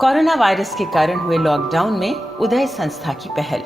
Corona virus के कारण हुए लॉकडाउन में उदय संस्था की पहल।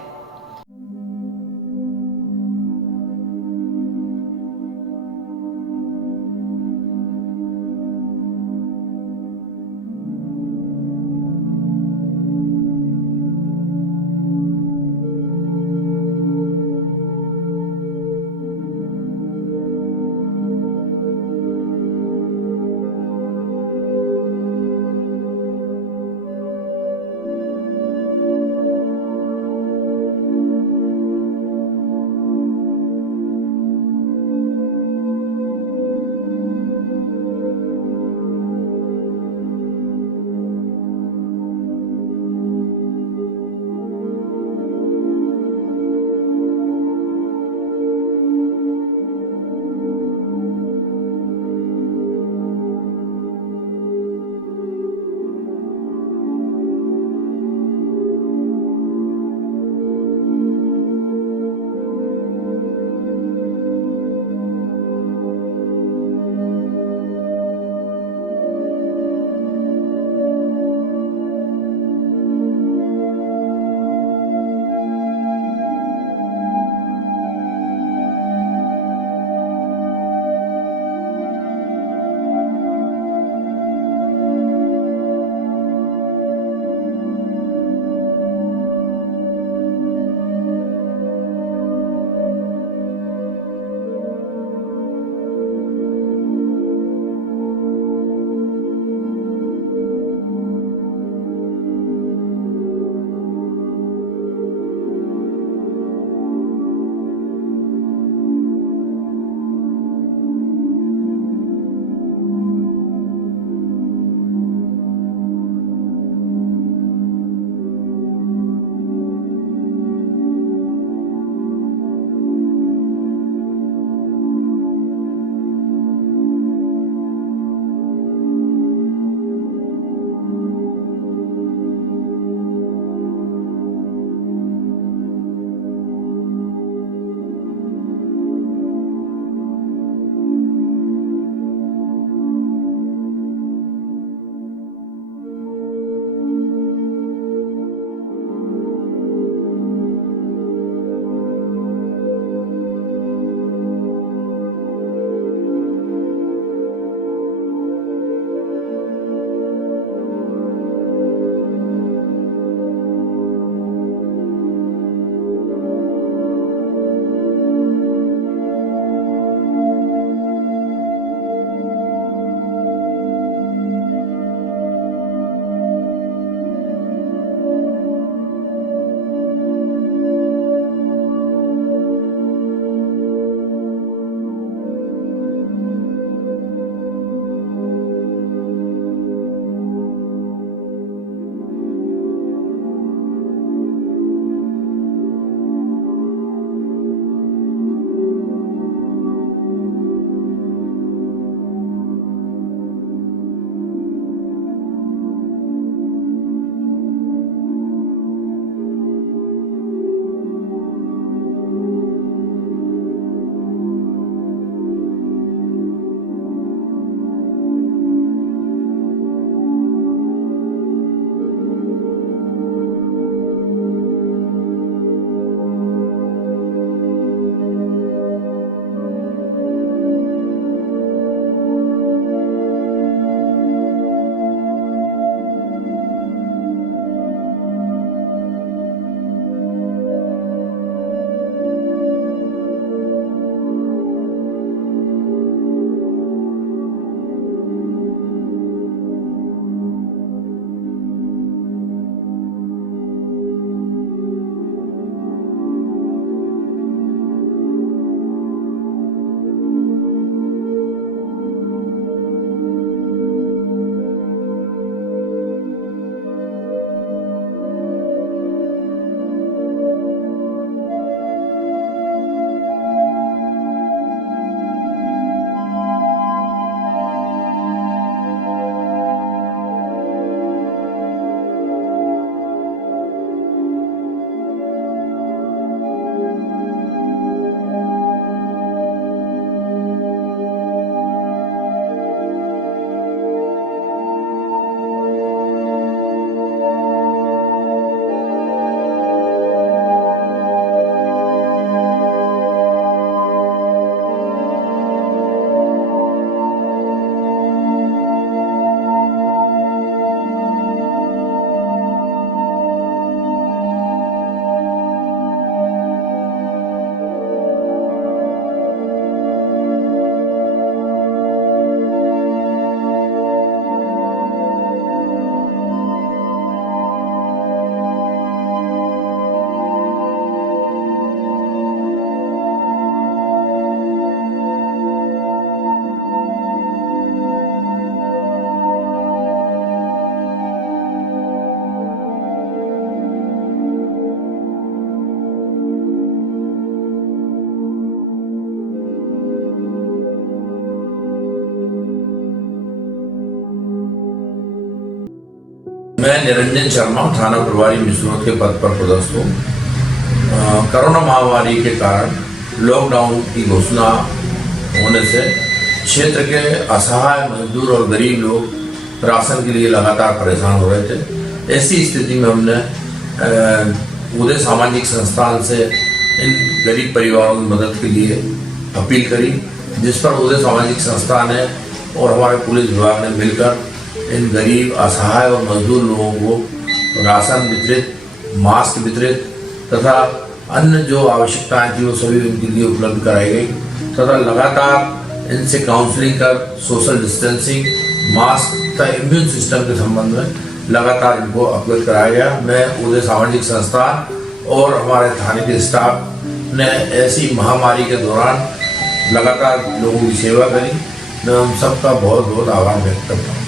मैं निरंजन शर्मा थाना प्रभारी मिसरोद के पद पर पदस्थ हूँ। कोरोना महामारी के कारण लॉकडाउन की घोषणा होने से क्षेत्र के असहाय मजदूर और गरीब लोग राशन के लिए लगातार परेशान हो रहे थे। ऐसी स्थिति में हमने उदय सामाजिक संस्थान से इन गरीब परिवारों की मदद के लिए अपील करी, जिस पर उदय सामाजिक संस्थान है और हमारे पुलिस विभाग ने मिलकर इन गरीब असहाय और मजदूर लोगों को राशन वितरित, मास्क वितरित तथा अन्य जो आवश्यकताएं थी वो सभी उनके लिए उपलब्ध कराई गई तथा लगातार इनसे काउंसलिंग कर सोशल डिस्टेंसिंग, मास्क तथा इम्यून सिस्टम के संबंध में लगातार इनको अवगत कराया गया। मैं उदय सामाजिक संस्थान और हमारे थाने के स्टाफ ने ऐसी महामारी के दौरान लगातार लोगों की सेवा करी। मैं उन सबका बहुत बहुत आभार व्यक्त करता हूँ।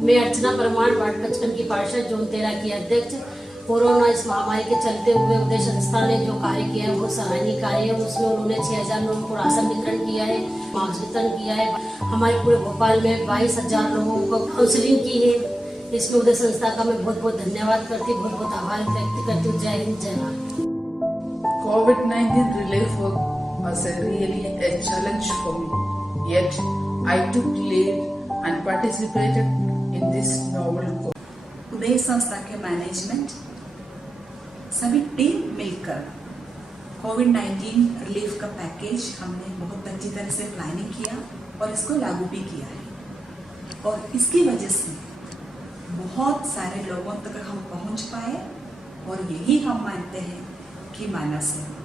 मैं अर्चना परमार वार्ड 55 की पार्षद जोन 13 की अध्यक्ष। कोरोना इस महामारी के चलते हुए उदय संस्था ने जो कार्य किया है वो सराहनीय कार्य है। उसमें उन्होंने 6000 लोगों को राशन वितरण किया है, मास्क वितरण किया है। हमारे पूरे भोपाल में 22,000 लोगों को काउंसलिंग की है। इसमें उदय संस्था का मैं बहुत बहुत धन्यवाद करती हूँ, बहुत बहुत आभार व्यक्त करती हूँ। जय हिंद, जय Bharat. COVID-19 relief was really a challenge for me. Yet I took lead and participated in this novel cause. उदय संस्था के मैनेजमेंट सभी टीम मिलकर कोविड-19 रिलीफ का पैकेज हमने बहुत अच्छी तरह से प्लानिंग किया और इसको लागू भी किया है और इसकी वजह से बहुत सारे लोगों तक हम पहुंच पाए और यही हम मानते हैं कि मानस है।